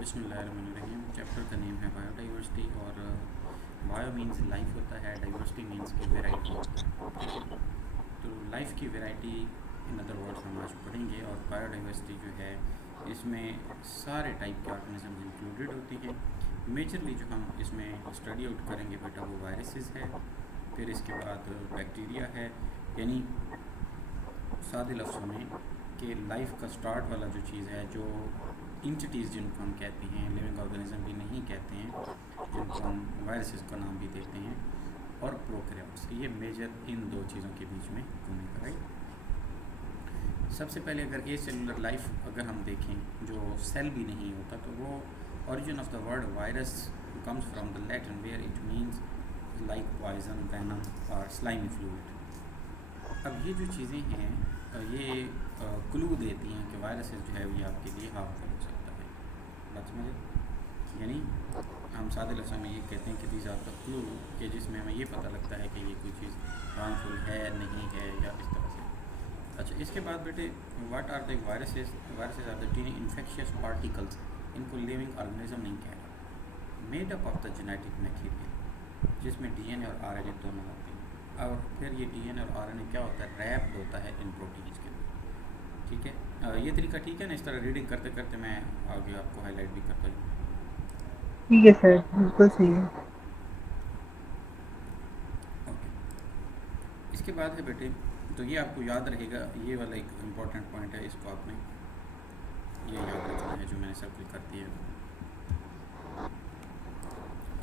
बिस्मिल्लाहिर्रहमानिर्रहीम। चैप्टर का नेम है बायोडाइवर्सिटी और बायो मीन्स लाइफ होता है, डाइवर्सिटी मीन्स की वेराइटी होता है। ठीक है, तो लाइफ की वेराइटी इन अदर वर्ड्स हम आज पढ़ेंगे। और बायोडाइवर्सिटी जो है इसमें सारे टाइप के ऑर्गेनिजम्स इंक्लूडेड होती हैं। मेजरली जो हम इसमें स्टडी आउट करेंगे बेटा वो वायरसेस है, फिर इसके बाद बैक्टीरिया है। यानी सादे लफ्ज़ों में कि लाइफ का स्टार्ट वाला जो चीज़ है, जो इंटिटीज़ जिनको हम कहते हैं, लिविंग ऑर्गेनिज्म भी नहीं कहते हैं, जिनको हम वायरसेस का नाम भी देते हैं, और प्रोकैरियोट्स, ये मेजर इन दो चीज़ों के बीच में घूमेगा। राइट, सबसे पहले अगर ए सेलुलर लाइफ अगर हम देखें, जो सेल भी नहीं होता, तो वो origin of the word virus comes from the Latin where it means like poison, venom और स्लाइमी फ्लूइड। अब ये जो चीज़ें हैं ये क्लू देती हैं कि वायरसेस जो है ये आपके लिए हार्मफुल हो सकता है। बात समझे? यानी हम सादे लफ्ज़ों में ये कहते हैं कि दीज आर द क्लू, कि जिसमें हमें ये पता लगता है कि ये कोई चीज़ हार्मफुल है नहीं है, या इस तरह से। अच्छा, इसके बाद बेटे what are the viruses? Viruses are the tiny infectious particles, इनको लिविंग ऑर्गेनिज्म नहीं कह रहा, made up of the genetic material, जिसमें डीएनए और आरएनए दोनों होते हैं। और फिर ये डीएनए और आरएनए क्या होता है? रैप्ड होता है इन प्रोटीन्स के अंदर। ठीक है, ये तरीका ठीक है ना? इस तरह रीडिंग करते करते मैं आगे आपको हाईलाइट भी करता हूँ। ठीक है सर, बिल्कुल सही है। ओके, इसके बाद है बेटे, तो ये आपको याद रहेगा, ये वाला एक इम्पॉर्टेंट पॉइंट है, इसको आपने ये याद रखना है जो मैंने सर्कल कर दिया है।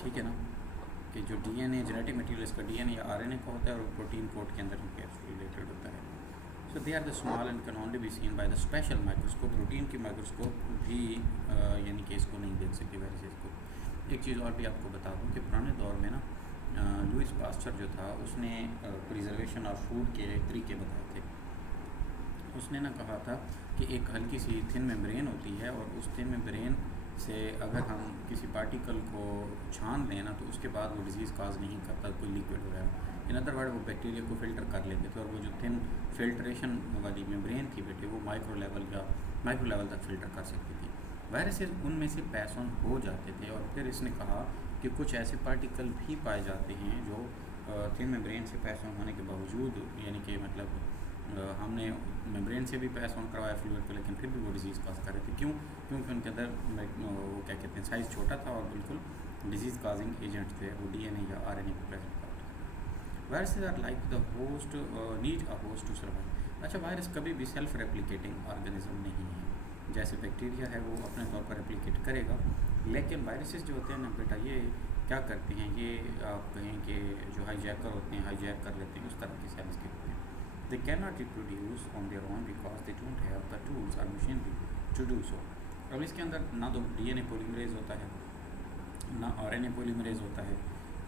ठीक है ना, कि जो डीएनए जेनेटिक मटेरियल इसका डीएनए या आरएनए का होता है, और प्रोटीन कोड के अंदर रिलेटेड होता है। So they are the small and can only be seen by the special microscope. Protein की माइक्रोस्कोप भी यानी कि इसको नहीं देख सकती वैसे इसको। एक चीज़ और भी आपको बता दूं कि पुराने दौर में ना लुइस पास्चर जो था, उसने प्रिजर्वेशन ऑफ फूड के तरीके बताए थे। उसने ना कहा था कि एक हल्की सी थिन मेम्ब्रेन होती है, और उस थिन मेम्ब्रेन से अगर हम किसी पार्टिकल को छान लें ना, तो उसके बाद वो डिज़ीज़ काज नहीं करता, कोई लिक्विड वगैरह। इन अदर वर्ड वो बैक्टीरिया को फ़िल्टर कर लेते थे, और वो जो थिन फिल्ट्रेशन वाली मेम्ब्रेन थी बेटे, वो माइक्रो लेवल तक फ़िल्टर कर सकती थी। वायरसेस उनमें से पैस ऑन हो जाते थे। और फिर इसने कहा कि कुछ ऐसे पार्टिकल भी पाए जाते हैं जो थिन मेम्ब्रेन से पैस ऑन होने के बावजूद, यानी कि मतलब हमने मेम्ब्रेन से भी पैस ऑन करवाया फ्लूइड को, लेकिन फिर भी वो डिज़ीज़ काज कर रहे थे। क्यों? क्योंकि उनके अंदर वो क्या कहते हैं, साइज़ छोटा था, और बिल्कुल डिजीज़ काजिंग एजेंट थे, वो डीएनए या आरएनए को प्रेजेंट करते थे। Viruses are like the host, need a host to survive. अच्छा, वायरस कभी भी सेल्फ रेप्लिकेटिंग ऑर्गेनिज्म नहीं है। जैसे बैक्टीरिया है वो अपने तौर पर रेप्लिकेट करेगा, लेकिन वायरसेस जो होते हैं ना बेटा, ये क्या करते हैं, ये आप कहें कि जो हाईजैकर होते हैं, हाईजैक कर लेते हैं, उस तरह के सेल्स के होते हैं। They cannot reproduce on their own because they don't have the tools or machinery to do so. अब इसके अंदर ना तो डीएनए पॉलीमरेज होता है, ना आरएनए पॉलीमरेज होता है।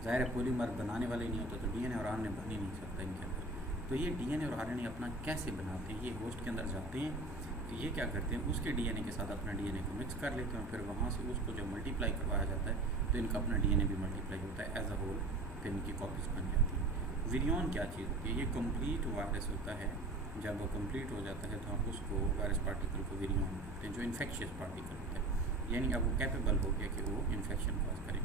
ज़ाहिर है पॉलीमर बनाने वाले नहीं होता, तो डीएनए और आरएनए बन ही नहीं सकता इनके अंदर। तो ये डीएनए और आरएनए अपना कैसे बनाते हैं? ये होस्ट के अंदर जाते हैं, तो ये क्या करते हैं, उसके डीएनए के साथ अपना डीएनए को मिक्स कर लेते हैं, और फिर वहाँ से उसको जब मल्टीप्लाई करवाया जाता है, तो इनका अपना डीएनए भी मल्टीप्लाई होता है एज अ होल, फिर इनकी कॉपीज़ बन जाती हैं। विरियन क्या चीज़ होती है? ये कंप्लीट वायरस होता है। जब वो कंप्लीट हो जाता है तो हम उसको वायरस पार्टिकल को विरियन कहते हैं, जो इन्फेक्शियस पार्टिकल होता है। यानी अब वो कैपेबल हो गया कि वो इन्फेक्शन कॉज करे।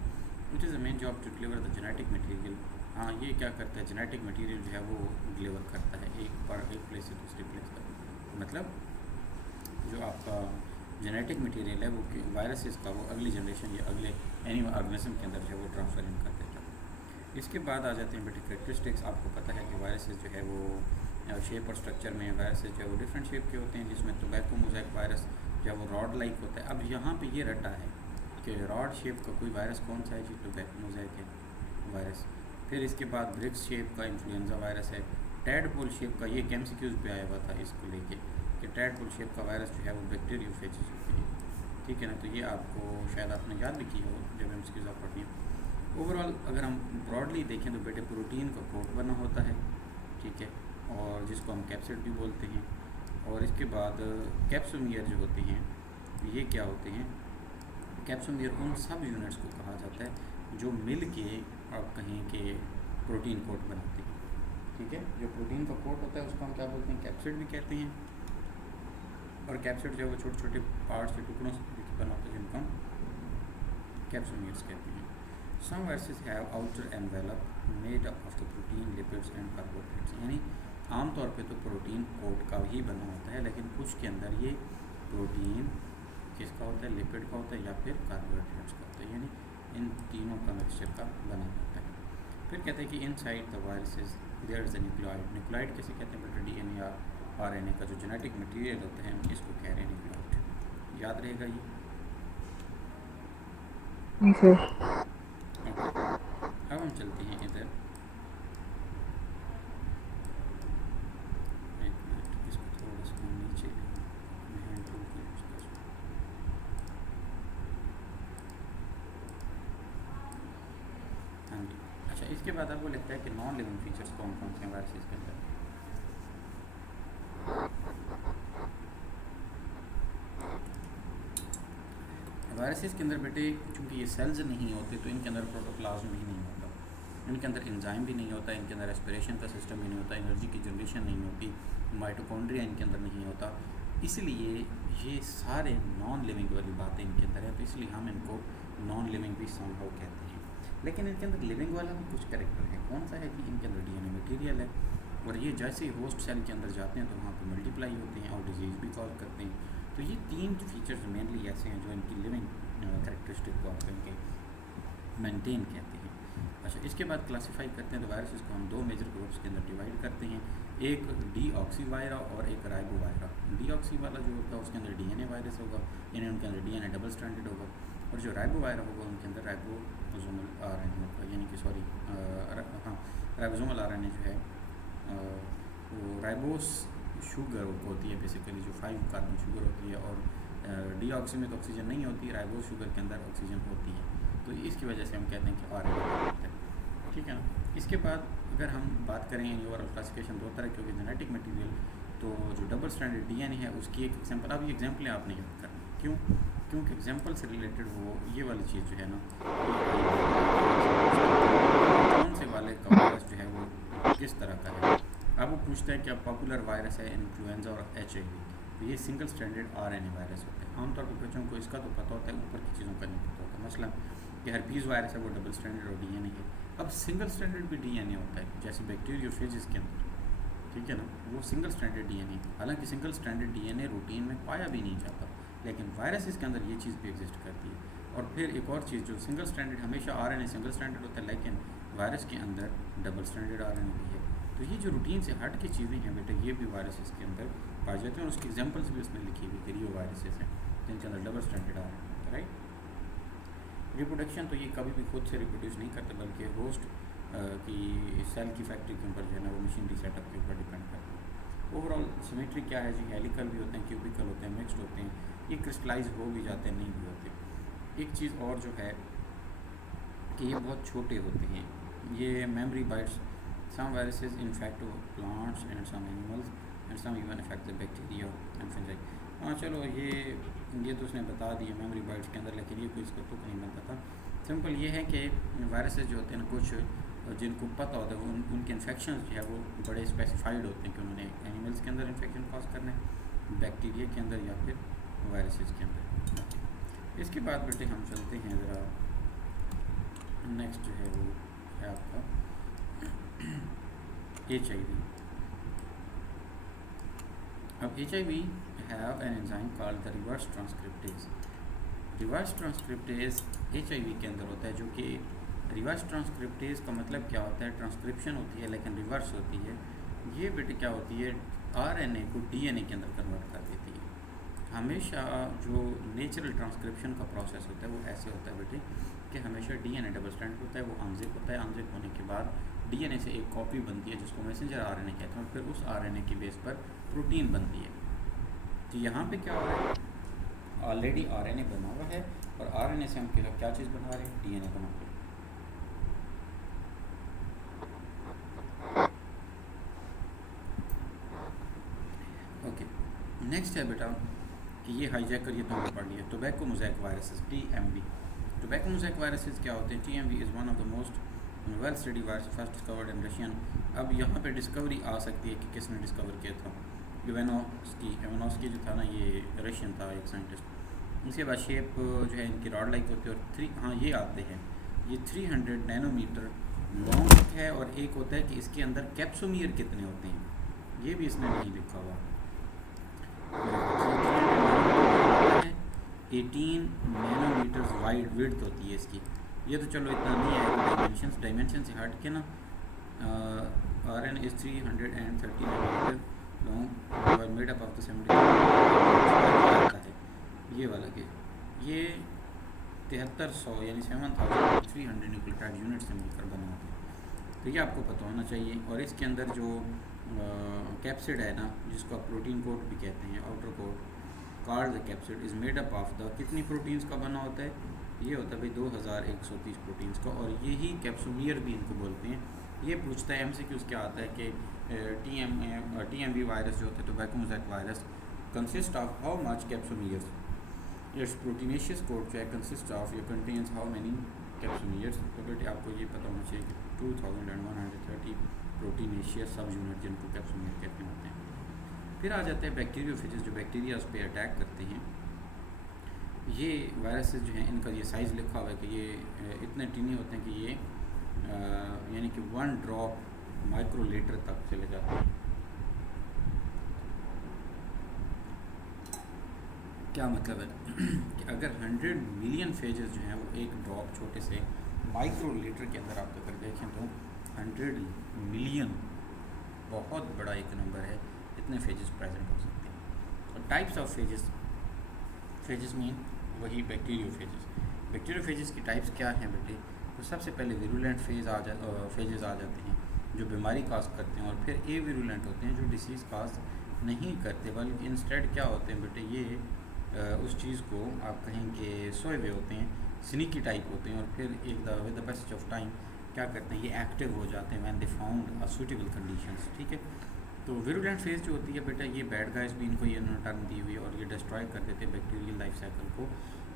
It is a main job to deliver the genetic material. हाँ, ये क्या करता है, जेनेटिक मटेरियल जो है वो डिलीवर करता है एक प्लेस से दूसरी प्लेस पर। मतलब जो आपका जेनेटिक मटेरियल है वो वायरसेस का, वो अगली जनरेशन या अगले एनी ऑर्गेनिज्म के अंदर जो है वो ट्रांसफर इन कर देता है। इसके बाद आ जाते हैं बेटे करेक्टरिस्टिक्स। आपको पता है कि वायरसेस जो है वो शेप और स्ट्रक्चर में वायरसेस जो है वो डिफरेंट शेप के होते हैं, जिसमें टोबैको मोज़ेक वायरस जो है वो रॉड लाइक होता है। अब यहाँ पे ये रटा है कि रॉड शेप का कोई वायरस कौन सा है जी? टोबैको मोज़ेक है वायरस। फिर इसके बाद ब्रिक्स शेप का इन्फ्लुएंजा वायरस है। टैडपोल शेप का, ये केमसीक्यूज़ पे आया हुआ था इसको लेके, कि टैडपोल शेप का वायरस जो है वो बैक्टीरियोफेजिस होती है। ठीक है ना, तो ये आपको शायद आपने याद भी किया हो जब एमसीक्यूज़ आप पढ़ी हो। ओवरऑल अगर हम ब्रॉडली देखें तो बेटे प्रोटीन का कोट बना होता है, ठीक है, और जिसको हम कैप्सिड भी बोलते हैं। और इसके बाद कैप्सोमियर जो होते हैं, ये क्या होते हैं? कैप्सोमियर उन सब यूनिट्स को कहा जाता है जो मिल के आप कहें कि प्रोटीन कोट बनाते हैं। ठीक है, जो प्रोटीन का कोट होता है उसको हम क्या बोलते हैं? कैप्सिड भी कहते हैं। और कैप्सिड जो है वो छोटे छोटे पार्ट्स के टुकड़ों से बना होता है, जिनको हम कैप्सोमियर्स कहते हैं। Some viruses have outer envelope made up of the protein, lipids and carbohydrates, यानी आमतौर पे तो प्रोटीन कोट का ही बना होता है, लेकिन कुछ के अंदर ये प्रोटीन किसका होता है, लिपिड का होता है या फिर कार्बोहाइड्रेट्स का होता है, यानी इन तीनों का मिक्सचर का बना होता है। फिर कहते हैं कि inside the viruses there is a nucleoid. Nucleoid कैसे कहते हैं बेटा, डीएनए या आरएनए का जो जेनेटिक मटेरियल होता है इसको कह रहे हैं न्यूक्लियोइड। याद रहेगा ये। जी सर। ओके, अब हम चलते हैं इधर, एक मिनट इसको थोड़ा सा हम नीचे मैं हैंड टूल का यूज़ कर सकूँ। हाँ जी, अच्छा इसके बाद आपको लगता है कि नॉन लिविंग फीचर्स कौन कौन से हैं वायरसेस के अंदर। वायरसेस के अंदर बेटे चूँकि ये सेल्स नहीं होते तो इनके अंदर प्रोटोप्लाज्म भी नहीं होता, इनके अंदर एंजाइम भी नहीं होता, इनके अंदर रेस्पिरेशन का सिस्टम भी नहीं होता, एनर्जी की जनरेशन नहीं होती, माइटोकॉन्ड्रिया इनके अंदर नहीं होता, इसलिए ये सारे नॉन लिविंग वाली बातें इनके अंदर है, तो इसलिए हम इनको नॉन लिविंग भी संभव कहते हैं। लेकिन इनके अंदर लिविंग वाला भी कुछ कैरेक्टर है, कौन सा है कि इनके अंदर डीएनए मटेरियल है, और ये जैसे ही होस्ट सेल के अंदर जाते हैं तो वहाँ पर मल्टीप्लाई होते हैं और डिजीज़ भी कॉज करते हैं। तो ये तीन फीचर्स मेनली ऐसे हैं जो इनकी लिविंग कैरेक्टरिस्टिक को आप इनके मेंटेन कहते हैं। अच्छा, इसके बाद क्लासिफाई करते हैं तो वायरसेस को हम दो मेजर ग्रुप्स के अंदर डिवाइड करते हैं, एक डीऑक्सी वायरा और एक राइबो वायरा। डीऑक्सी वाला जो होगा उसके अंदर डीएनए वायरस होगा, यानी उनके अंदर डीएनए डबल स्ट्रैंडेड होगा, और जो राइबो वायरा होगा उनके अंदर राइबोसोमल आरएनए होगा, यानी कि सॉरी हाँ राइबोसोमल आरएनए जो है वो राइबोस शुगर होती है बेसिकली, जो 5 कार्बन शुगर होती है, और डीऑक्सी में तो ऑक्सीजन नहीं होती, राइबोस शुगर के अंदर ऑक्सीजन होती है, तो इसकी वजह से हम कहते हैं कि आरएनए होता है, ठीक है ना। इसके बाद अगर हम बात करें ओवरऑल क्लासिफिकेशन दो तरह की होगी, जेनेटिक मटेरियल, तो जो डबल स्टैंडर्ड डीएनए है उसकी एक एग्जांपल, अब ये एग्जांपलें आपने याद करना, क्यों, क्योंकि एग्जांपल से रिलेटेड वो ये वाली चीज़ जो है ना, कौन से वाले का वायरस जो है वो किस तरह का है। अब वो पूछता है कि अब पॉपुलर वायरस है इन्फ्लुएंजा और HIV, तो ये सिंगल स्टैंडर्ड आरएनए वायरस होते हैं। आमतौर पर बच्चों को इसका तो पता होता है, ऊपर की चीज़ों का नहीं पता होता, मसलन कि हर्पीज़ वायरस है वो डबल स्टैंडर्ड और डीएनए है। अब सिंगल स्टैंडर्ड भी डीएनए होता है, जैसे बैक्टीरियोफेजेस के अंदर, ठीक है ना, वो सिंगल स्टैंडर्ड डीएनए, हालांकि सिंगल स्टैंडर्ड डीएनए रूटीन में पाया भी नहीं जाता, लेकिन वायरसेस के अंदर ये चीज़ भी एग्जिस्ट करती है। और फिर एक और चीज़, जो सिंगल स्टैंडर्ड हमेशा आरएनए सिंगल स्टैंडर्ड होता है, लेकिन वायरस के अंदर डबल स्टैंडर्ड आरएनए भी है। तो ये जो रूटीन से हट की चीज़ें हैं बेटा, ये भी वायरसेस के अंदर पाए जाते हैं, और उसकी एग्जांपल्स भी उसने लिखी हुई करियो वायरसेस हैं जिनके अंदर डबल स्टैंडर्ड आरएनए होता है, राइट। रिप्रोडक्शन तो ये कभी भी खुद से रिप्रोड्यूस नहीं करते, बल्कि होस्ट की सेल की फैक्ट्री के ऊपर जो है ना, वो मशीनरी सेटअप के ऊपर डिपेंड करता है। ओवरऑल सिमेट्री क्या है जी, हेलिकल भी होते हैं, क्यूबिकल होते हैं, मिक्स्ड होते हैं, ये क्रिस्टलाइज हो भी जाते हैं, नहीं भी होते। एक चीज़ और जो है कि ये बहुत छोटे होते हैं, ये memory bytes, some viruses infect plants and some animals and some even effect the bacteria and fungi. हाँ चलो, ये तो उसने बता दिया मेमोरी बाइट्स के अंदर, लेकिन ये कोई इसका तुक नहीं बनता था। सिंपल ये है कि वायरसेस जो होते हैं ना, कुछ जिनको पता होता है वो उनके इन्फेक्शन जो है वो बड़े स्पेसिफाइड होते हैं कि उन्होंने एनिमल्स के अंदर इन्फेक्शन कॉज करना है, बैक्टीरिया के अंदर या फिर वायरसेस के अंदर। इसके बाद बेटे हम चलते हैं ज़रा, नेक्स्ट जो है वो है आपका HIV। अब HIV have an enzyme called the reverse transcriptase. Reverse transcriptase HIV के अंदर होता है, जो कि रिवर्स ट्रांसक्रिप्टेज का मतलब क्या होता है, ट्रांसक्रिप्शन होती है लेकिन रिवर्स होती है। ये बेटे क्या होती है, RNA को DNA के अंदर कन्वर्ट कर देती है। हमेशा जो नेचुरल ट्रांसक्रिप्शन का प्रोसेस होता है वो ऐसे होता है बेटे कि हमेशा DNA डबल स्ट्रैंड होता है, वो अनजिप होता है, अनजिप होने के बाद DNA से एक कॉपी बनती है जिसको मैसेंजर RNA कहते हैं, और फिर उस RNA के बेस पर प्रोटीन बनती है। तो यहाँ पे क्या हो रहा है, ऑलरेडी RNA बना हुआ है, और RNA से हम क्या चीज़ बना रहे हैं, DNA बना रहे हैं। ओके, नेक्स्ट है बेटा कि ये हाईजैकर, ये तो हमने पढ़ लिया, tobacco mosaic viruses TMV। Tobacco mosaic viruses क्या होते हैं, TMV is one of the most well study virus, first discovered in Russian. अब यहाँ पे डिस्कवरी आ सकती है कि किसने डिस्कवर किया था, इवानोव्स्की जो था ना, ये रशियन था एक साइंटिस्ट, उसके बाद शेप जो है इनकी रॉड लाइक होती है, और हाँ ये आते हैं, ये 300 नैनोमीटर लॉन्ग है, और एक होता है कि इसके अंदर कैप्सोमीयर कितने होते हैं, ये भी इसने नहीं लिखा हुआ। 18 नैनोमीटर्स वाइड विड्थ होती है इसकी। ये तो चलो इतना नहीं है, डायमेंशन से हट के ना R N is 330 nanometre long made up of the 70 है ये वाला के, ये 7300 यानी 7300 न्यूक्लियोटाइड यूनिट से मिलकर बना होता है। तो ये आपको पता होना चाहिए। और इसके अंदर जो कैप्सिड है ना, जिसको आप प्रोटीन कोट भी कहते हैं, outer coat card the capsid is made up of the, कितनी प्रोटीन्स का बना होता है, ये होता है भाई 2130 प्रोटीन्स का, और यही कैप्सोमियर भी इनको बोलते हैं। ये पूछता है MCQs क्या आता है कि TMV वायरस जो होता है, tobacco mosaic virus, consist of how much capsomeres, it's proteinaceous code जो है कंसिस्ट ऑफ, या कंटेन्स हाउ मैनी कैप्सोमियर्स। तो बेटे आपको ये पता होना चाहिए कि 2130 प्रोटीनेशियस सब यूनिट जिनको कैप्सोमियर कहते होते हैं। फिर आ जाते हैं बैक्टीरियोफेजेस, जो बैक्टीरिया उस पर अटैक करते हैं। ये वायरसेस जो हैं, इनका ये साइज़ लिखा हुआ है कि ये इतने टीनी होते हैं कि ये यानी कि 1 ड्रॉप माइक्रोलीटर तक चले जाते हैं। क्या मतलब है कि अगर 100 मिलियन फेजेस जो हैं वो एक ड्रॉप छोटे से माइक्रोलीटर के अंदर आप अगर देखें तो 100 मिलियन बहुत बड़ा एक नंबर है, इतने फेजेस प्रेजेंट हो सकते हैं। और टाइप्स ऑफ फेजेस मीन वही बैक्टीरियोफेजेस की टाइप्स क्या हैं बेटे? तो सबसे पहले विरुलेंट फेजेस आ जाते हैं जो बीमारी काज करते हैं, और फिर ए विरुलेंट होते हैं जो डिसीज़ काज नहीं करते, बल्कि इंस्टेड क्या होते हैं बेटे, ये उस चीज़ को आप कहें कि सोए हुए होते हैं, स्नीकी टाइप होते हैं, और फिर with the passage of time क्या करते हैं, ये एक्टिव हो जाते हैं when they found a suitable conditions. ठीक है, तो विरुलेंट फेज जो होती है बेटा, ये बैड गाइस भी इनको ये टर्म दी हुई है, और ये डिस्ट्रॉय कर देते हैं बैक्टीरियल लाइफ साइकिल को,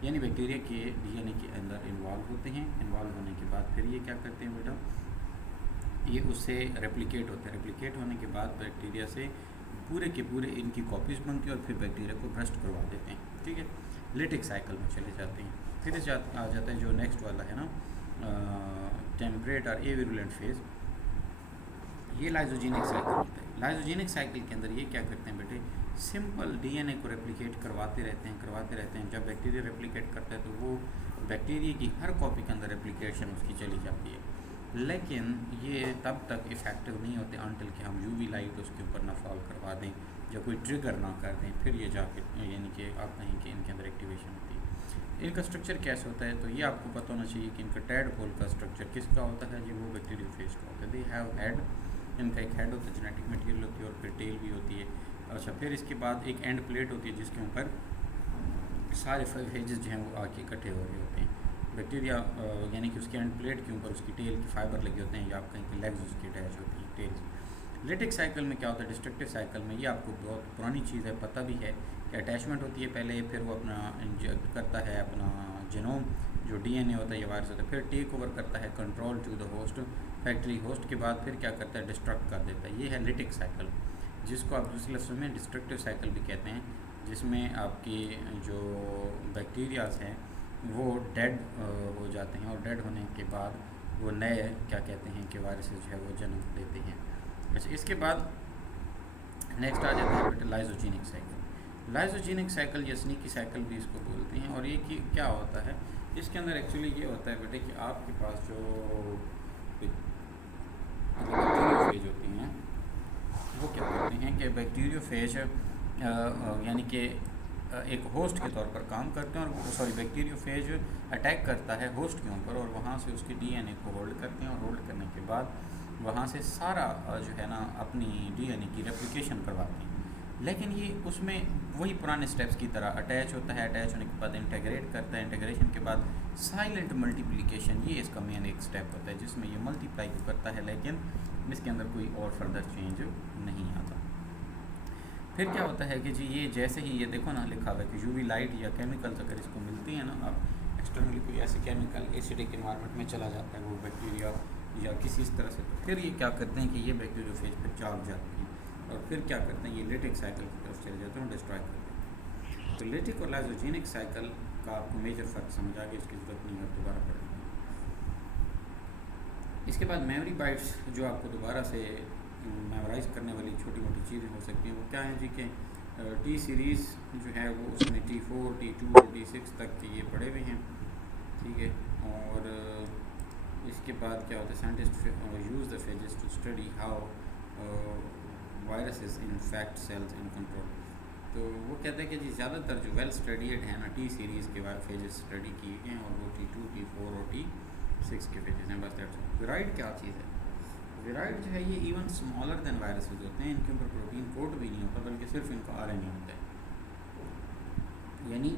यानी बैक्टीरिया के DNA के अंदर इन्वॉल्व होते हैं। इन्वॉल्व होने के बाद फिर ये क्या करते हैं बेटा, ये उससे रेप्लिकेट होते हैं। रेप्लिकेट होने के बाद बैक्टीरिया से पूरे के पूरे इनकी कॉपीज़ बनती है, और फिर बैक्टीरिया को भ्रष्ट करवा देते हैं। ठीक है, लिटिक साइकिल में चले जाते हैं। फिर आ जाता है जो नेक्स्ट वाला है ना, टेम्परेट और एविरुलेंट फेज, ये लाइजोजेनिक साइकिल होता है। लाइजोजेनिक साइकिल के अंदर ये क्या करते हैं बेटे, सिंपल DNA को रेप्लिकेट करवाते रहते हैं। जब बैक्टीरिया रेप्लिकेट करता है तो वो बैक्टीरिया की हर कॉपी के अंदर रेप्लिकेशन उसकी चली जाती है, लेकिन ये तब तक इफ़ेक्टिव नहीं होते अनटिल कि हम UV लाइट उसके ऊपर ना फॉल करवा दें या कोई ट्रिगर ना कर दें, फिर ये जाके यानी कि आप कहें कि इनके अंदर एक्टिवेशन होती है। इनका स्ट्रक्चर कैसे होता है, तो ये आपको पता होना चाहिए कि इनका टैडपोल का स्ट्रक्चर किसका होता है, ये वो बैक्टीरियोफेज का होता है। दे हैव हेड, इनका एक हेड होता है, जेनेटिक मटेरियल होती है, और फिर टेल भी होती है। अच्छा, फिर इसके बाद एक एंड प्लेट होती है जिसके ऊपर सारे फेजेस जो हैं वो आके इकट्ठे हो रहे होते हैं। बैक्टीरिया यानी कि उसके एंड प्लेट के ऊपर उसकी टेल के फाइबर लगे होते हैं, या आप कहीं की लेग्स उसकी अटैच होती हैं, टेल्स। लिटिक साइकिल में क्या होता है, डिस्ट्रक्टिव साइकिल में, ये आपको बहुत पुरानी चीज़ है, पता भी है कि अटैचमेंट होती है पहले, फिर वो अपना इंजेक्ट करता है अपना जीनोम, जो DNA होता है, ये वायरस होता है, फिर टेक ओवर करता है control to the host, factory host के बाद फिर क्या करता है, डिस्ट्रक्ट कर देता है। ये है लिटिक साइकिल, जिसको आप दूसरे लफ्ज़ में डिस्ट्रक्टिव साइकिल भी कहते हैं, जिसमें आपकी जो बैक्टीरियाज हैं वो डेड हो जाते हैं, और डेड होने के बाद वो नए क्या कहते हैं कि वायरसेस जो है वो जन्म देते हैं। अच्छा, इसके बाद नेक्स्ट आ जाता है बेटा लाइजोजेनिक साइकिल। लाइजोजेनिक साइकिल या स्नीकी साइकिल भी इसको बोलते हैं। और ये क्या होता है, इसके अंदर एक्चुअली ये होता है बेटे कि आपके पास जो बैक्टीरियोफेज होती हैं वो क्या करते हैं कि बैक्टीरियोफेज यानी कि एक होस्ट के तौर पर काम करते हैं, और बैक्टीरियोफेज अटैक करता है होस्ट के ऊपर, और वहाँ से उसके DNA को होल्ड करते हैं, और होल्ड करने के बाद वहाँ से सारा जो है ना अपनी DNA की रेप्लिकेशन करवाते हैं। लेकिन ये उसमें वही पुराने स्टेप्स की तरह अटैच होता है, अटैच होने के बाद इंटीग्रेट करता है, इंटीग्रेशन के बाद साइलेंट मल्टीप्लिकेशन, ये इसका मेन एक स्टेप होता है जिसमें ये मल्टीप्लाई करता है, लेकिन इसके अंदर कोई और फर्दर चेंज नहीं आता। फिर क्या होता है कि जी ये जैसे ही ये देखो ना लिखा हुआ है कि UV लाइट या केमिकल्स अगर इसको मिलती है ना, आप एक्सटर्नली कोई ऐसे केमिकल एसिडिक इन्वायरमेंट में चला जाता है वो बैक्टीरिया या किसी इस तरह से, तो फिर ये क्या करते हैं कि ये बैक्टीरियोफेज पर जाग जाती है, और फिर क्या करते हैं ये लिटिक साइकिल की तरफ चले जाते हैं और डिस्ट्रॉय करते हैं। तो लेटिक और लाइजोजेनिक साइकिल का आपको मेजर फ़र्क समझ आ गया, इसकी ज़रूरत नहीं है दोबारा पढ़ने की। इसके बाद मेमोरी बाइट्स जो आपको दोबारा से मेमोराइज़ करने वाली छोटी मोटी चीज़ें हो सकती हैं, वो क्या हैं जी कि टी सीरीज़ जो है वो उसमें T4, T2 और T6 तक के ये पड़े हुए हैं, ठीक है। और इसके बाद क्या होता है, scientist use the phages to study how viruses infect cells in control. तो वो कहते हैं कि जी ज़्यादातर जो वेल स्टडीड है ना टी सीरीज़ के बाद फेजेस स्टडी किए गए हैं, और वो T2, T4 और T6 के फेजेस हैं, बस दैट्स ऑल। विराइड क्या चीज़ है? विराइड जो है ये इवन स्मॉलर दैन वायरसेस होते हैं, इनके ऊपर प्रोटीन कोट भी नहीं होता, बल्कि सिर्फ इनका RNA होता है। यानी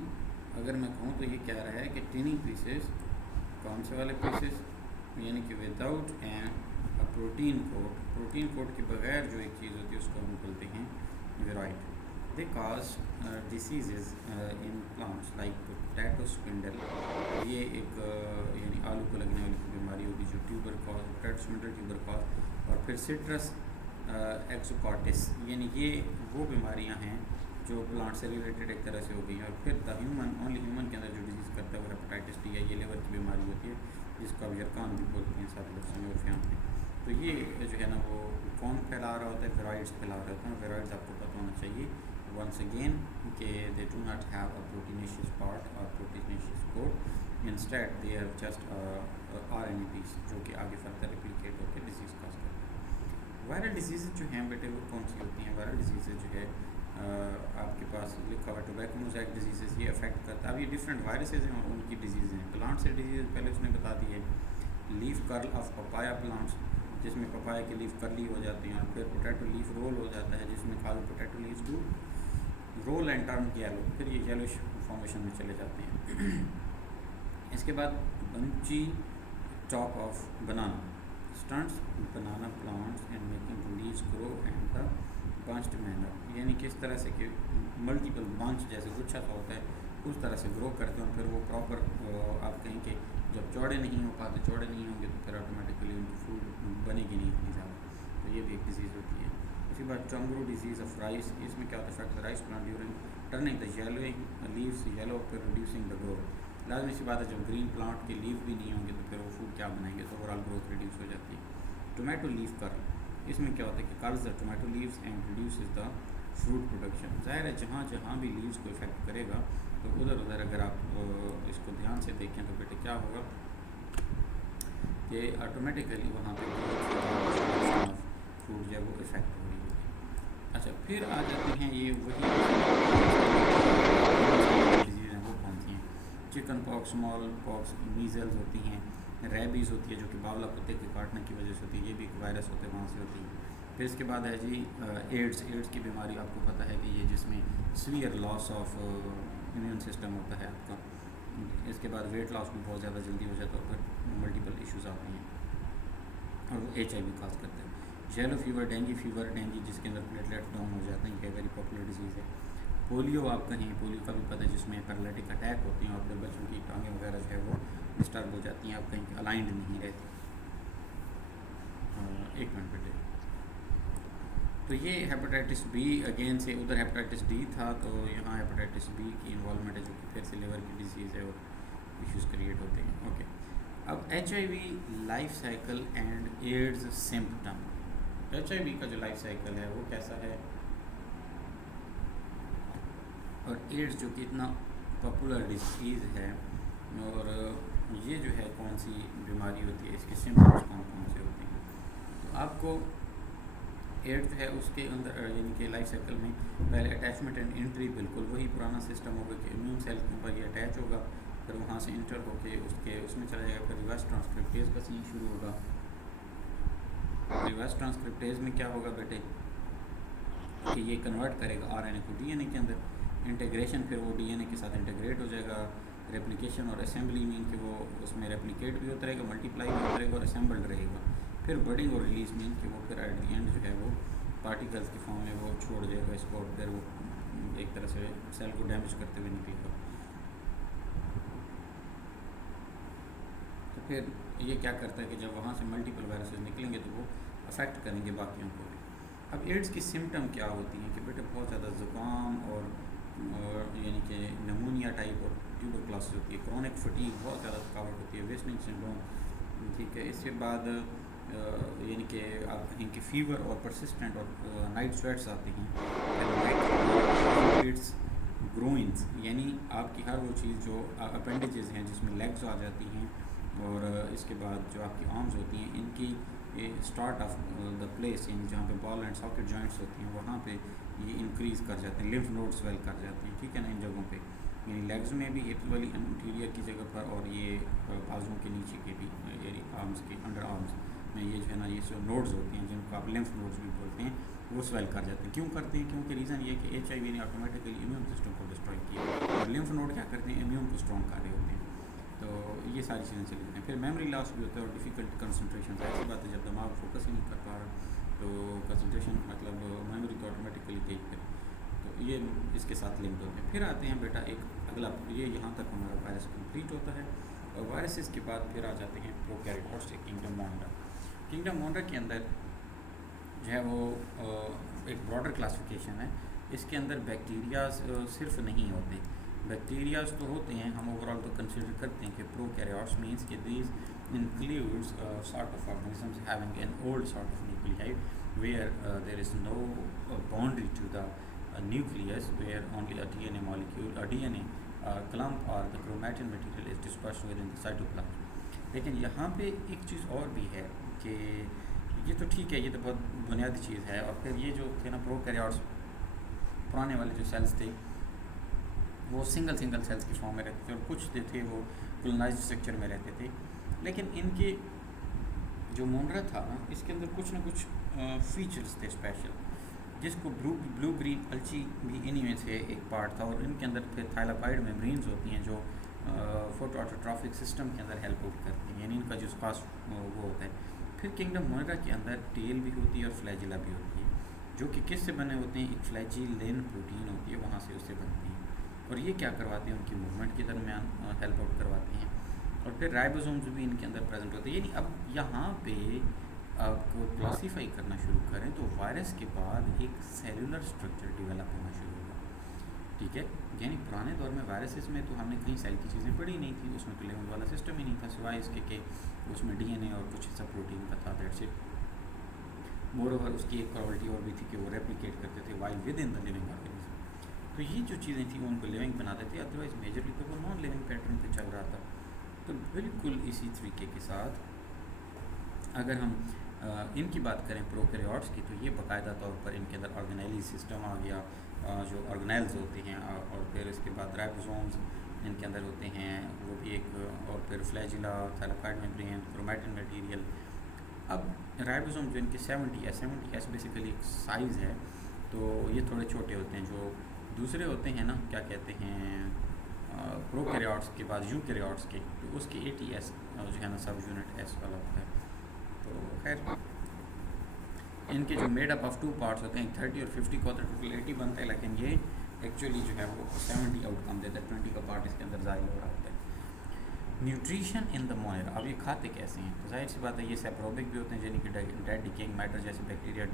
अगर मैं कहूँ तो ये कह रहा है कि टिनी पीसेस, कौन से वाले पीसेस, यानी कि विदाउट एन प्रोटीन कोट के बगैर जो एक चीज़ होती है उसको हम बोलते हैं viride. They cause diseases in plants like potato spindle, ये एक यानी आलू को लगने वाली बीमारी होगी जो tuber cause, potato spindle tuber cause. और फिर सिट्रस एक्सोकॉटिस, यानी ये वो बीमारियां हैं जो प्लांट से रिलेटेड एक तरह से हो गई हैं। और फिर द ह्यूमन, ओनली ह्यूमन के अंदर जो डिजीज़ करता है वो हेपेटाइटिस डी है, ये लिवर की बीमारी होती है जिसको अब यरकान भी बोलते हैं साथ लफ्ज़ में उर्फियान में। तो ये जो है ना वो कौन फैला रहा होता है? वेराइड्स फैला रहे होते हैं। वेराइड्स आपको पता होना चाहिए वंस अगेन कि they do not have a proteinaceous part और proteinaceous coat, instead they have just RNA piece जो कि आगे फर्दर रिप्लिकेट होकर डिजीज़ कॉज करते हैं। वायरल डिजीज़ जो हैं बेटे वो कौन सी होती हैं? वायरल डिजीज़ जो है आपके पास लिखा हुआ टोबैको मोज़ेक डिजीज़, ये अफेक्ट करता है। अब ये डिफरेंट वायरसेस हैं और उनकी डिजीज़ हैं। प्लांट से डिजीज़ पहले उसने बता दी है, leaf curl of papaya plants, जिसमें पपाया की लीफ कर्ली हो जाती हैं। और फिर पोटैटो लीफ रोल हो जाता है, जिसमें खाली potato leaves do roll and turn yellow, फिर ये येलोइश फॉर्मेशन में चले जाते हैं। इसके बाद bunchy top of banana stunts banana plants and making leaves grow and the bunched manner, यानी किस तरह से कि मल्टीपल बंच जैसे गुच्छा सा होता है उस तरह से ग्रो करते हैं। और फिर वो प्रॉपर आप कहें कि जब चौड़े नहीं हो पाते, चौड़े नहीं होंगे तो फिर ऑटोमेटिकली उनकी फूड बनेगी नहीं इतनी ज़्यादा। तो ये भी एक डिजीज़ होती है। उसके बाद चंगरू डिजीज़ ऑफ राइस, इसमें क्या होता है? Effect the rice plant during turning the yellowing leaves yellow, फिर रिड्यूसिंग द ग्रोथ। लाजमी सी बात है, जब ग्रीन प्लांट के लीव भी नहीं होंगे तो फिर वो फूड क्या बनाएंगे? तो ओवरऑल ग्रोथ रिड्यूस हो जाती है। टोमेटो लीफ कर्ल, इसमें क्या होता है कि curls the tomato leaves and reduces the fruit production. ज़ाहिर है जहाँ जहाँ भी लीव्स को इफेक्ट करेगा तो उधर उधर अगर आप इसको ध्यान से देखें तो बेटे क्या होगा कि ऑटोमेटिकली वहाँ पे फ्रूट जो है वो इफेक्ट हो रही होगी। अच्छा, फिर आ जाते हैं ये वही डिजीज़ हैं वो कौन सी हैं? Chicken pox, small pox, measles होती हैं, रेबीज़ होती है जो कि बावला कुत्ते के काटने की वजह से होती है, ये भी एक वायरस होते हैं वहाँ से होती है। फिर इसके बाद है जी एड्स की बीमारी, आपको पता है कि ये जिसमें severe loss of immune system होता है आपका। इसके बाद वेट लॉस भी बहुत ज़्यादा जल्दी हो जाता है और फिर मल्टीपल इश्यूज़ आते हैं और वो HIV काज करते हैं। येलो फीवर, डेंगी जिसके अंदर प्लेटलेट्स डाउन हो जाते हैं, ये वेरी पॉपुलर डिजीज़ है। पोलियो आप कहें, पोलियो का भी पता है जिसमें पैरालिटिक अटैक होते हैं और फिर बच्चों की टांगें वगैरह जो है वो डिस्टर्ब हो जाती हैं, आप कहीं अलाइंड नहीं रहती। एक मिनट बेटे, तो ये हेपेटाइटिस बी अगेन से, उधर हेपेटाइटिस डी था तो यहाँ हेपेटाइटिस बी की इन्वॉल्वमेंट है जो कि फिर से लिवर की डिजीज़ है और इश्यूज़ क्रिएट होते हैं। ओके, अब HIV life cycle and AIDS symptom. HIV का जो लाइफ साइकिल है वो कैसा है और एड्स जो कि इतना पॉपुलर डिजीज़ है और ये जो है कौन सी बीमारी होती है, इसके सिम्टम्स कौन कौन से होते हैं। तो आपको एड्स है उसके अंदर यानी कि लाइफ साइकिल में पहले अटैचमेंट एंड एंट्री, बिल्कुल वही पुराना सिस्टम होगा कि इम्यून सेल के ऊपर ये अटैच होगा, फिर वहाँ से इंटर होके उसमें चला जाएगा, फिर रिवर्स ट्रांसक्रिप्टेज का सीन शुरू होगा। रिवर्स ट्रांसक्रिप्टेज में क्या होगा बेटे कि ये कन्वर्ट करेगा RNA को DNA के अंदर, इंटीग्रेशन, फिर वो DNA के साथ इंटीग्रेट हो जाएगा। रेप्लिकेशन और असेंबली मीन कि वो उसमें रेप्लिकेट भी होता रहेगा, मल्टीप्लाई भी होता रहेगा और असेंबल्ड रहेगा। फिर बडिंग और रिलीज मीन कि वो फिर एट द एंड जो है वो पार्टिकल्स के फॉर्म में वो छोड़ देगा इसको और फिर वो एक तरह से सेल को डैमेज करते हुए निकलेगा। तो फिर ये क्या करता है कि जब वहाँ से मल्टीपल वायरसेस निकलेंगे तो वो अफेक्ट करेंगे बाकियों को भी। अब एड्स की सिम्टम क्या होती हैं कि बेटे बहुत ज़्यादा ज़ुकाम और और यानी कि नमूनिया टाइप और ट्यूबरक्लोसिस होती है, क्रॉनिक फटीग, बहुत ज़्यादा थकावट होती है, वेस्टिंग सिंड्रोम, ठीक है। इसके बाद यानी कि आप कहें कि फ़ीवर और परसिस्टेंट और नाइट स्वेट्स आती हैं, फिर नेक इरिटेट्स, ग्रोइंस, यानी आपकी हर वो चीज़ जो अपेंडिजेस हैं जिसमें लेग्स आ जाती हैं, और इसके बाद जो आपकी आर्म्स होती हैं इनकी स्टार्ट ऑफ द प्लेस, यानी जहाँ पे बॉल एंड सॉकेट जॉइंट्स होती हैं वहाँ पे ये इंक्रीज़ कर जाते हैं, लिम्फ नोड स्वेल कर जाते हैं, ठीक है ना, इन जगहों पे, यानी लेग्स में भी, हिप्स वाली इंटीरियर की जगह पर, और ये बाजुओं के नीचे के भी, यानी आर्म्स के अंडर आर्म्स में ये जो है ना, ये जो नोड्स होते हैं जिनको आप लिम्फ नोड्स भी बोलते हैं, वो स्वेल कर जाते हैं। क्यों करते हैं? क्योंकि रीज़न ये है कि HIV ने ऑटोमेटिकली इम्यून सिस्टम को डिस्ट्रॉय किया, और लिम्फ नोड क्या करते हैं? इम्यून को स्ट्रॉन्ग कर रहे होते हैं। तो ये सारी चीज़ें चली जाती हैं। फिर मेमोरी लॉस भी होता है और डिफ़िकल्ट कंसंट्रेशन, ऐसी बात है जब दिमाग फोकस ही नहीं कर पा रहा तो कंसंट्रेशन मतलब मेमोरी तो ऑटोमेटिकली गई फिर, तो ये इसके साथ लिंक होते हैं। फिर आते हैं बेटा एक अगला, ये यहाँ तक हमारा वायरस कंप्लीट होता है, और वायरसेस के बाद फिर आ जाते हैं प्रोकैरियोट्स, किंगडम मोंडा। किंगडम मोंडा के अंदर जो है वो एक ब्रॉडर क्लासिफिकेशन है। इसके अंदर बैक्टीरियाज सिर्फ नहीं होते, बैक्टीरियाज तो होते हैं, हम ओवरऑल तो कंसिडर करते हैं कि प्रोकैरियोट्स मींस कि these includes sort of organisms having an old sort of nuclei where there is no boundary to the nucleus, where only a DNA molecule, a DNA clump or the chromatin material is dispersed within the cytoplasm. लेकिन यहाँ पे एक चीज़ और भी है कि ये तो ठीक है, ये तो बहुत बुनियादी चीज़ है, और फिर ये जो थे ना प्रोकैरियोट्स, पुराने वाले जो सेल्स थे वो सिंगल सेल्स की फॉर्म में रहते थे, और कुछ जो थे वो कोलोनाइज्ड स्ट्रक्चर में रहते थे। लेकिन इनके जो मोंडरा था ना, इसके अंदर कुछ ना कुछ फीचर्स थे स्पेशल, जिसको ब्लू ग्रीन अल्ची भी इन्हीं में से एक पार्ट था, और इनके अंदर फिर थाइलाकॉइड मेम्ब्रेन्स होती हैं जो फोटोऑटोट्रॉफिक सिस्टम के अंदर हेल्प आउट करती हैं, यानी इनका जो खास वो होता है। फिर किंगडम मोंडा के अंदर टेल भी होती है और फ्लैजिला भी होती है, जो कि किस से बने होते हैं? एक फ्लैजिलेन प्रोटीन होती है, वहाँ से उससे बनती हैं, और ये क्या करवाते हैं? उनकी मूवमेंट के दरमियान हेल्प आउट करवाती हैं। और फिर राइबोसोम्स भी इनके अंदर प्रेजेंट होते हैं। यानी अब यहाँ पे आपको क्लासीफाई करना शुरू करें तो वायरस के बाद एक सेलुलर स्ट्रक्चर डेवलप होना शुरू होगा, ठीक है। यानी पुराने दौर में वायरसेस में तो हमने कई सेल की चीज़ें पढ़ी नहीं थी, उसमें तो लेवल वाला सिस्टम ही नहीं था, सिवाय इसके कि उसमें DNA और कुछ ऐसा प्रोटीन का था, दैट्स इट। मोर ओवर उसकी एक क्वालिटी और भी थी कि वो रेप्लिकेट करते थे while with in the living organism. तो ये जो चीज़ें थी वो उनको लिविंग बनाते थे, अदरवाइज मेजरली तो वो नॉन लिविंग पैटर्न पे चल रहा था। तो बिल्कुल इसी तरीके के साथ अगर हम इनकी बात करें प्रोकैरियोट्स की, तो ये बाकायदा तौर पर इनके अंदर ऑर्गेनेली सिस्टम आ गया, जो ऑर्गेनेल्स होते हैं, और फिर इसके बाद राइबोसोम्स इनके अंदर होते हैं, वो भी एक, और फिर flagella, thylakoid membrane, chromatin material. अब राइबोसोम जो इनके 70S बेसिकली एक साइज़ है, तो ये थोड़े छोटे होते हैं। जो दूसरे होते हैं ना, क्या कहते हैं, प्रोकैरियोट्स के बाद यूकैरियोट्स के, तो उसके 80S जो है ना सब यूनिट एस वाला होता है। तो खैर इनके जो made up of two parts होते हैं, 30 और 50 को तो टोटल 80 बनता है, लेकिन ये एक्चुअली जो है वो 70 आउटकम देता है, 20 का पार्ट इसके अंदर ज़ाहिर हो रहा होता है। न्यूट्रिशन इन द मोयर, अब ये खाते कैसे हैं? तो जाहिर सी बात है ये सेप्रोबिक भी होते हैं, यानी कि डेड डिकेइंग मैटर जैसे बैक्टीरिया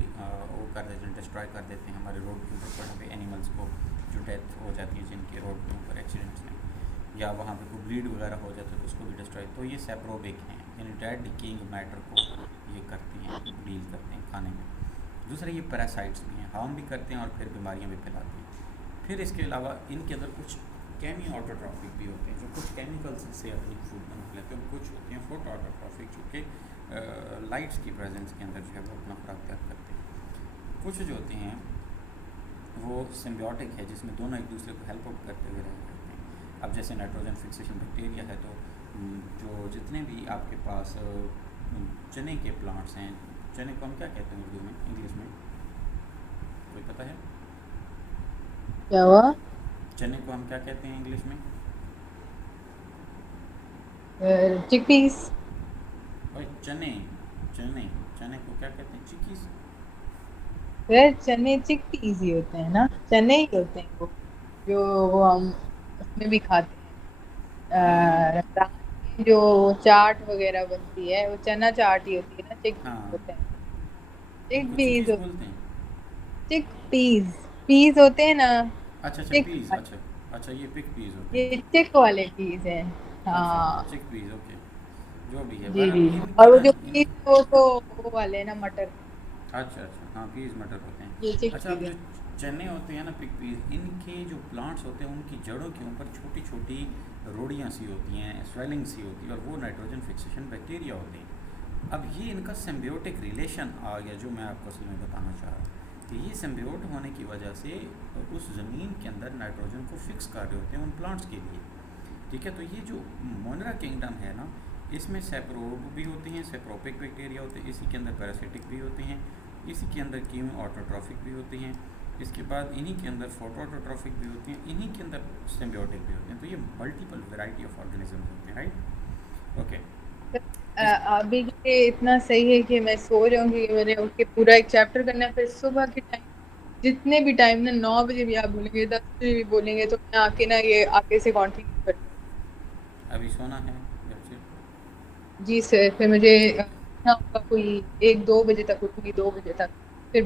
वो कर देते हैं, डिस्ट्रॉय कर देते हैं हमारे रोड के ऊपर पड़े हुए एनिमल्स को, जो डेथ हो जाती है जिनके रोड के ऊपर एक्सीडेंट्स में, या वहाँ पे कोई ब्लीड वगैरह हो जाता है तो उसको भी डिस्ट्रॉय। तो ये सेप्रोबिक हैं, यानी डेड डिकेइंग मैटर को ये करती हैं, डील करते हैं खाने में। दूसरा ये पैरासाइट्स भी हैं, हार्म भी करते हैं और फिर बीमारियाँ भी फैलाते हैं। फिर इसके अलावा इनके अंदर कुछ केमी ऑटोट्रॉफिक भी होते हैं, जो कुछ केमिकल्स से अपनी फूड बना लेते हैं, कुछ होते हैं फोटो ऑटोट्रॉफिक, जो कि लाइट्स की प्रेजेंस के अंदर जो है वो अपना खुराक तैयार करते हैं। कुछ जो होते हैं वो सिम्बियोटिक है, जिसमें दोनों एक दूसरे को हेल्प आउट करते हुए रह करते हैं। अब जैसे नाइट्रोजन फिक्सेशन बैक्टीरिया है, तो जो जितने भी आपके पास चने के प्लांट्स हैं, चने को हम क्या कहते हैं उर्दू में, इंग्लिश में कोई पता है? क्या हुआ? चने को हम क्या कहते हैं इंग्लिश में? चिकपीस। भाई चने चने चने को क्या कहते हैं? चिकीज। यार चने चिकपीस ही होते हैं ना, चने ही होते हैं वो, जो वो हम उसमें भी खाते हाँ हैं, रमजान में जो चाट वगैरह बनती है वो चना चाट ही होती है ना, चिकपीस हाँ, होते हैं। उनको चिकपीस चिकीज होते बोलते हैं। हैं, चिकपीस, पीस होते हैं ना। अच्छा अच्छा, चिक पीस, अच्छा। अच्छा, ये पिक पीस होते ये हैं। चिक वाले पीस है। अच्छा, हाँ चिक पीस, ओके। जो भी है, जी जी। बहरहाल और इनकी वो ना जो इन पीस है वो तो वो वाले है ना, मटर। अच्छा अच्छा, हाँ, पीस मटर होते ये हैं। चिक अच्छा, पीस अब जो है। चने होते हैं ना, पिक पीस, इनके जो प्लांट्स होते हैं उनकी जड़ों के ऊपर छोटी छोटी रोड़ियाँ सी होती हैं, स्वेलिंग सी होती है, और वो नाइट्रोजन फिक्सेशन बैक्टीरिया होते हैं। अब ये इनका सिम्बियोटिक रिलेशन आ गया, जो मैं आपको असल में बताना चाह रहा हूँ कि ये सिम्बियोट होने की वजह से उस ज़मीन के अंदर नाइट्रोजन को फिक्स कर रहे होते हैं उन प्लांट्स के लिए। ठीक है, तो ये जो मोनरा किंगडम है ना, इसमें सेप्रोब भी होते हैं, सेप्रोपिक बैक्टीरिया होते हैं, इसी के अंदर पैरासिटिक भी होते हैं, इसी के अंदर कीमो ऑटोट्रॉफिक भी होते हैं, इसके बाद इन्हीं के अंदर फोटो ऑटोट्रॉफिक भी होते हैं, इन्हीं के अंदर सिम्बियोटिक भी होते हैं। तो ये मल्टीपल वैरायटी ऑफ ऑर्गेनिजम्स होते हैं, राइट। ओके। इस अभी ये इतना सही है कि मैं सो जाऊंगी, मैंने उठ के पूरा एक चैप्टर करना है, फिर सुबह के टाइम जितने भी टाइम ना, 9 बजे भी आप बोलेंगे, 10 बजे भी बोलेंगे, तो मैं आके ना ये आगे से कंटिन्यू कर। अभी सोना है, that's it। जी सर, फिर मुझे उठना होगा, कोई 1-2 बजे तक उठूंगी, 2 बजे तक फिर